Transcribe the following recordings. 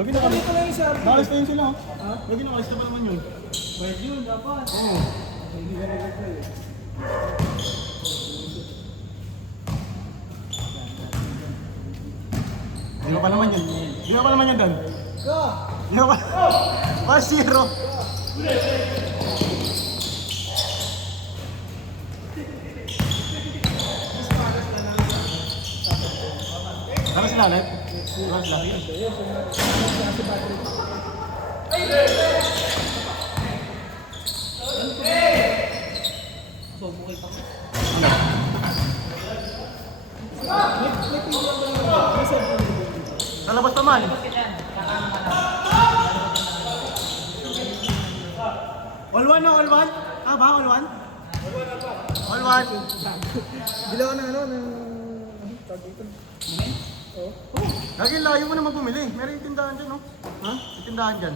Okay na kami. Ito lang yung sa akin. Nakalis na yun sila. Ha? Okay na, kalis na pa naman yun. Pwede yun, dapat. Oo. Hindi ka nag-reply eh. Hindi pa naman yun. Hindi pa naman yun, Dan. Go! Hindi pa. 1-0. Tara sila ulit. Tara sila. So, bukay pa ko. Ano? May pinggan ba yung message mo? Sa labas naman. All one no, all one? Ah ba, all one? All one. Bila ko na ano, ng... Tawag dito. Oo. Lagi layo mo naman bumili. Meron yung tindahan dyan, no? Ha? Yung tindahan dyan.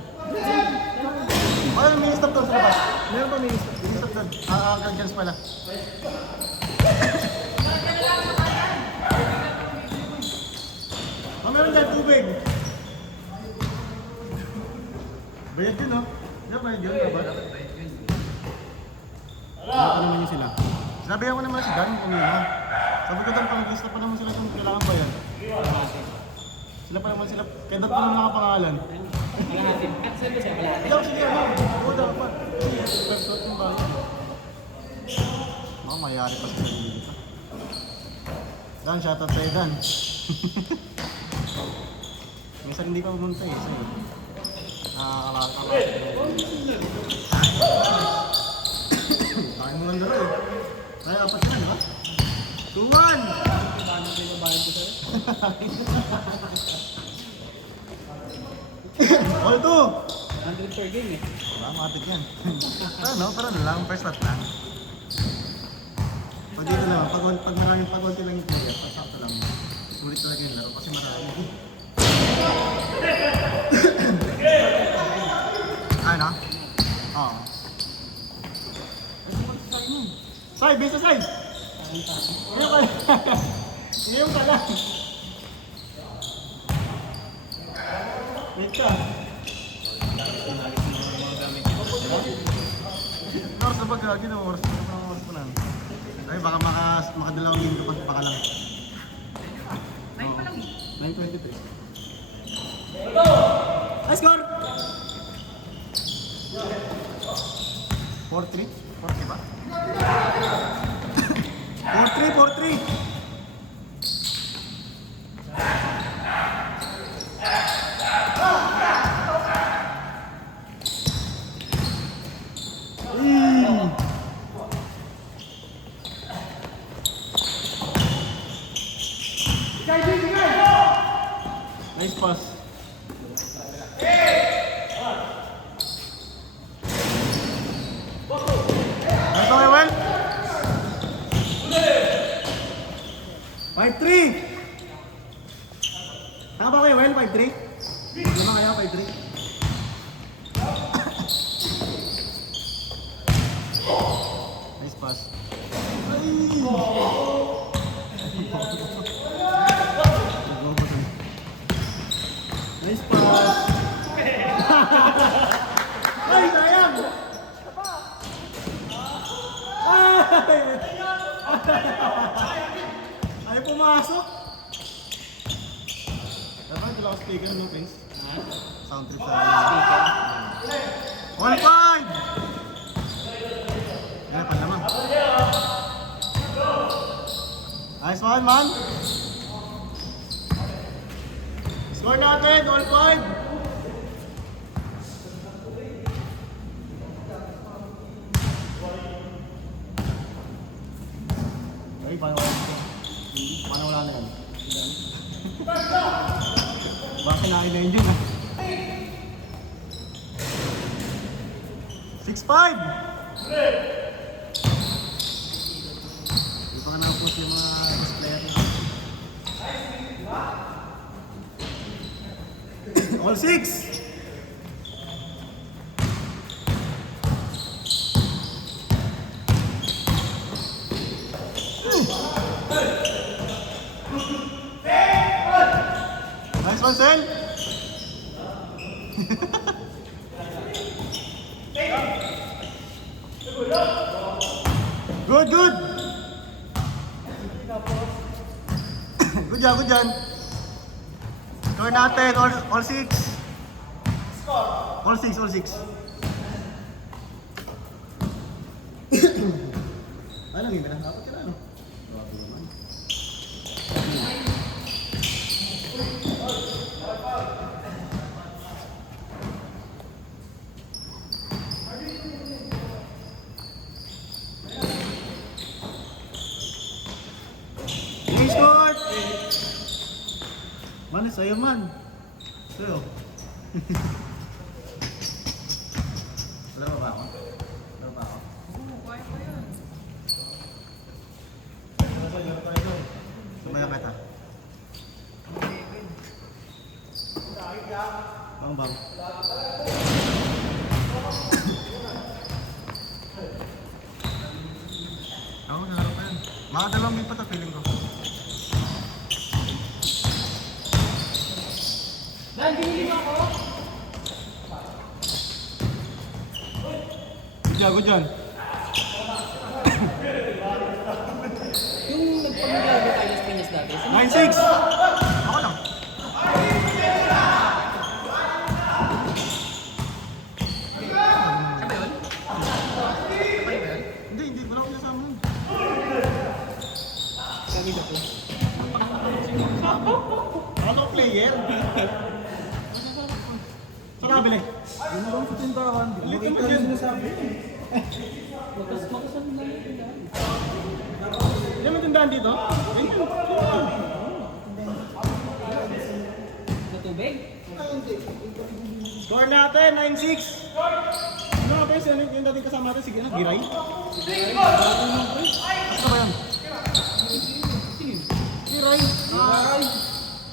Ay, may stop doon sa labas. Meron pa minister. May stop doon. Ah, dyan pala. Ah, meron dyan tubig. Bayad yun, no? Diba bayad yun? Dapat. Ano naman yun sila? Sinabihan ko naman si Dan kung yun, ha? Sabi ko doon, pag-lista pa naman sila kung kailangan ba yan. Sila pa naman sila, kaya dapat naman nakapangalan. At saan ba siya kalahati? Ikaw, sige, ano? Oo, dapat. Pagkot yung bayan. Oh, mayari pa sila dito. Dan, shoutout sa'yo, Dan. Minsan hindi pa pumunta eh. Sa'yo. Nakakalakal. Kain mo lang dito eh. Ay, apat na, di ba? 2-1! Paano kayo mabayad ko sa'yo? All 100 2! per game eh. Matik yan. Pero ano lang, first shot lang. Pag dito lang, pag maraming pag-ulti lang yung player, pasakto lang. Sulit talaga yung laro kasi marami. Ay na? Oo. Side, base sa side! Ngayon ka lang. Ngayon ka lang. Wait ka. Oras na pag-gagi na oras pa na. Ay, baka makadalawang linggo pa lang. 9 pa lang eh. 9:23. Ay, score! 4-3? 4-3 ba? 4-3! Nice pass. Nice okay, well? 5-3! Tama ba kayo, well? 5-3? Tama kaya, 5-3? Nice pass. Nice pass. Ay, sayang! Ay, pumasok! Dapat wala ako speaker no, please? Sound trip sa speaker. 1-5! Yan pa naman. Nice one, man! Score natin, all 5! Ay, paano wala na yan? Baka kinain na yun dyan, ha? 6-5! Hindi pa ka na-post yung mga ex-player na. All 6! Nice one, Sel! Good, good! Good yan, good yan. Score natin, all six. All six, all six. Ano, hindi na dapat ka na, ano? Hey, score! Man, sa'yo man. Sa'yo. Wala ba ako? Wala ba ako? Sumaya kita. Bang bang. Ako nalaro pa yan. Mga 2 minute pa ito feeling ko. Good yan. Yung nagpamilagay tayo sa Pinas dati. 9-6! Ako lang. Siya ba yun? Hindi. Wala ko kasama nun. Kami ba po? Ano player? Saan nakabili? Yun bang sa tindahan? Ulit Makita naman rin yun. sinasabi. Makasan lang yun lang. Hindi naman tindahan dito? Ayun. Sa tubig? Score natin, 9-6! Ano nga ba yung dating kasama natin? Sige na, Giray? Ano ba yan? Giray?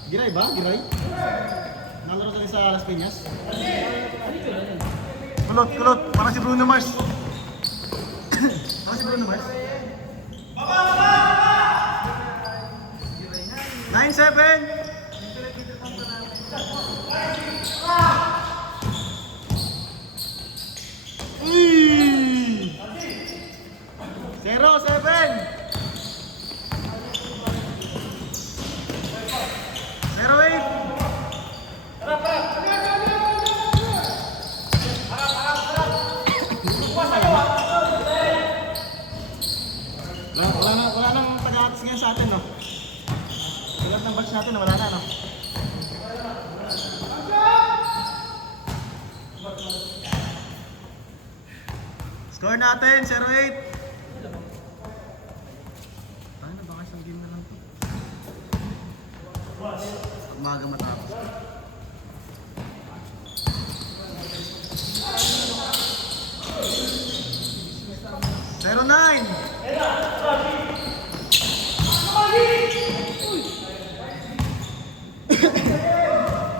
Giray ba? Giray? Nalaro tayo sa Las Piñas? Kulot! Parang si Bruno Mars! Parang si Bruno Mars? 9-7! Uy! 0-7! 0-8! Wala nang taga-atis ngayon sa atin, no? Lahat ng batch natin, wala na, no? Score natin, 0-8. Ano na, baka isang game na lang to. Umaga matapos. Zero 9.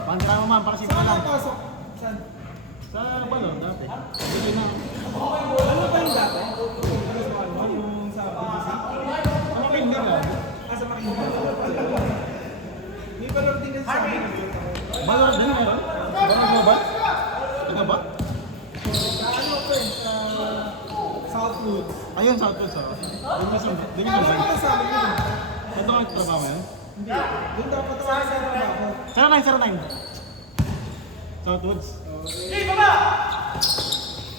Pantara mo man, para si Saan Palang. nakapasok? Saan? Sa ano ba no, dati? Sige na. Ano ba yung dati? Yung sa PBC? Ano kayo hindi nga? Sa Makinda. May palor din kasi sa amin. Balor din meron? Balor mo ba? Taga ba? Sa ano ko eh, sa Southwoods. Ayun, Southwoods ah. Doon yung sundot. Doon yung Ano sundot. ka sa amin yun? Ito ang trabaho yan? Hindi. Doon dapat ako sa trabaho. 09. Southwoods.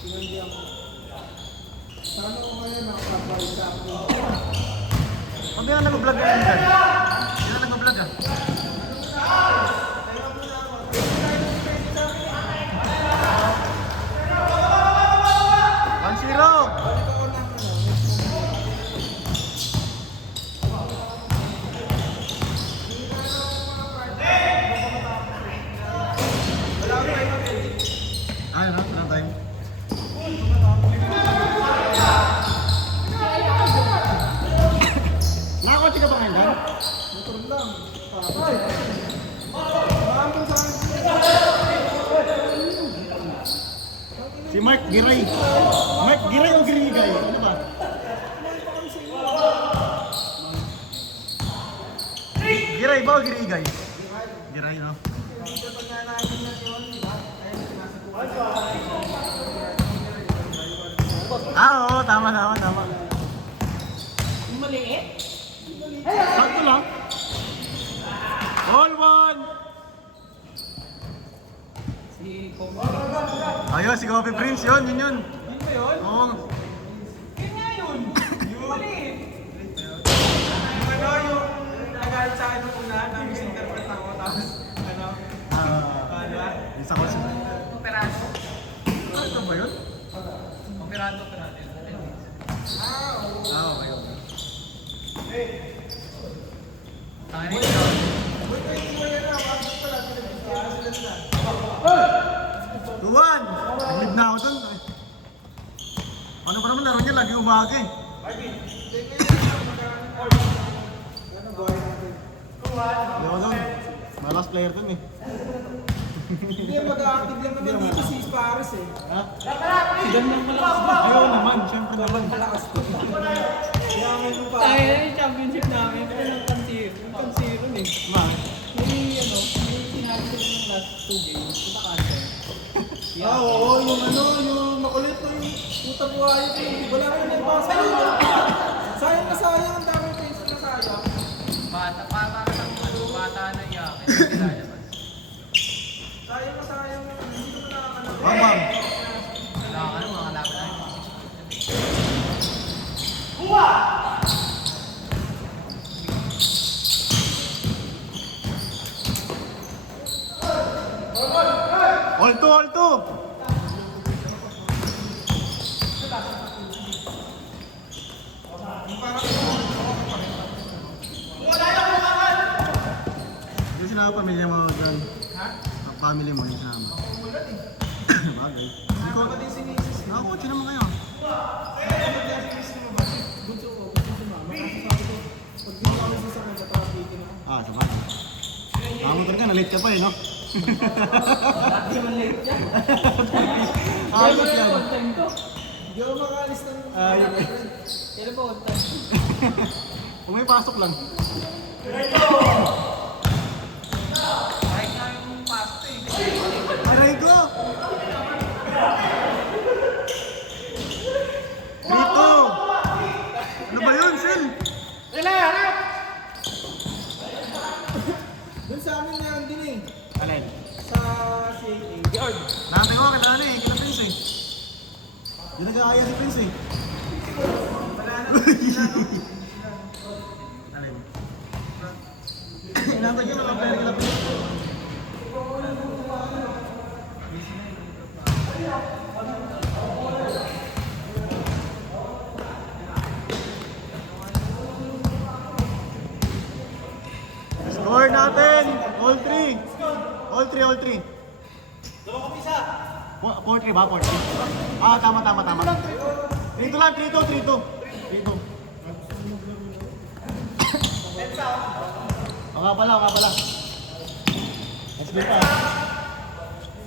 Pinandiyan ko. Sana ko kaya nakapabalik sa akin. Pag yan nag-vlog ka yan dyan. Yan nag-vlog ka. Zero. Balik ako ng ano, Ayun na, wala time. Nakakotse ka ba ngayon dyan? motor lang. Tapos. Maraming sa akin. Si Mark Giray. Mark Giray o Girigay? Ano ba? Giray ba o Girigay? Giray, no? Kapag nga namin na yun, di ba? Ayun Oo, tama. Yung maliit? Sakto lang. All one! Si Kobe. Ayun, si Coffee Prince yun. Yun ba yun? Oo. Yun nga yun. Yung maliit. Yung nagalit sa akin nung una, na misinterpret ako, tapos Yung sa coach. Operado. Ano ba yun? Operado. Okay. Tangin yun. Tuwan! Nag-lead na ako dun. Ano pa naman laro niya? Lagi umaga eh. Ayoko dun. Malas player dun eh. Hindi mag-active lang naman dito si Paris eh. Ha? Sigan ng malakas na. Ayaw naman, syempre naman. Malakas to. Kaya ngayon pa. Tayo na yung championship namin. Pero ng pansiro. Yung pansiro eh. Bakit? May sinabi sila ng last 2 games. Kita cancel. Oo, yung makulit to yung puta buhay ko. Wala ka naman pa sa iyo. Sayang na sayang, ang daming peso na sayang. Bata na iyakin. Sayang na sayang, hindi ko nakakalap. Bang! Wala ka mga laban na. All two! Hindi sinama pamilya mo dyan. Ha? Ang family mo, hindi sinama. Bagay. Hindi ko... Nakakotse naman kayo. Bunso ko, si mama. Kasi sabi ko, pag di ako sasakay sa traffic, Sa bagay. Mamotor ka, na-late ka pa eh, no? Hindi man late yan. Ayos yan. On time to. hindi ako makaalis ng... Kailan ba on time? Kung may pasok lang. Kahit nga yung pasto eh. Aray ko! Dito! Ano ba yun, Sil? Doon sa amin na yan din eh. Alin? Sa CAA. Yard. Natin ko, kailangan na eh. Kila Prince eh. Hindi nag-aaya si Prince eh. Wala na. Alin? Natin ko, nakapera kila Prince. Score natin! All three! All three! 4-3 ba? 4-3? Ah, tama. 3-2 lang, 3-2. O nga pala. Let's go pa.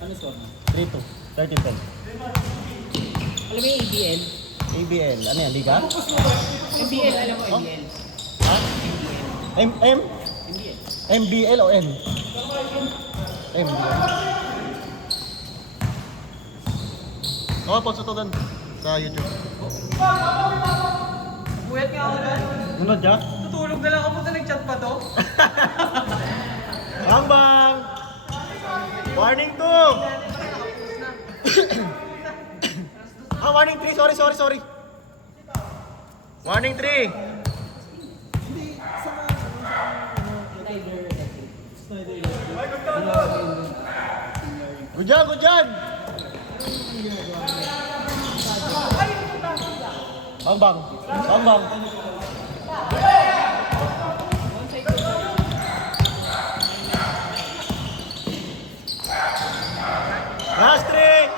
Ano score na? 3-2. 13-10. Alam mo yung ABL? ABL. Ano yan? Liga? ABL, alam mo ABL? Ha? ABL. MBL o N? MBL. Oo, post ito doon sa YouTube. Buyat nga ako dyan. Nunod ka? Tutulog na lang ako. Punta nag-chat pa to. Bang! Warning 2! Warning 3. Sorry. Warning 3. Hindi, sa mga... Good job! Bang! Last 3!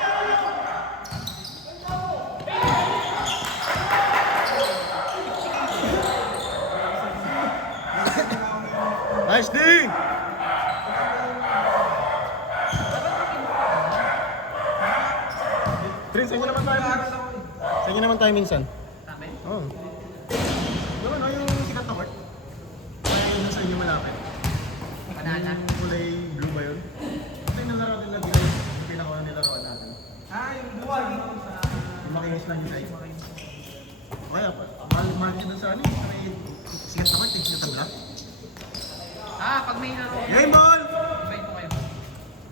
Nice D! Prince, sa'yo naman tayo. Sa'yo naman tayo minsan. Amen. Oo. Doon, yung sikat na court. Ay, yun sa inyo malapit. Banana. Yung kulay blue ba yun? Ito yung nalaro din na gilay. Yung pinakauna nilaroan natin. Ah, yung buhay. Yung malinis lang yung guys. Kaya, mahal ka dun sa ano, sa may sikat na part, sikat na black. Pag may laro. Game ball!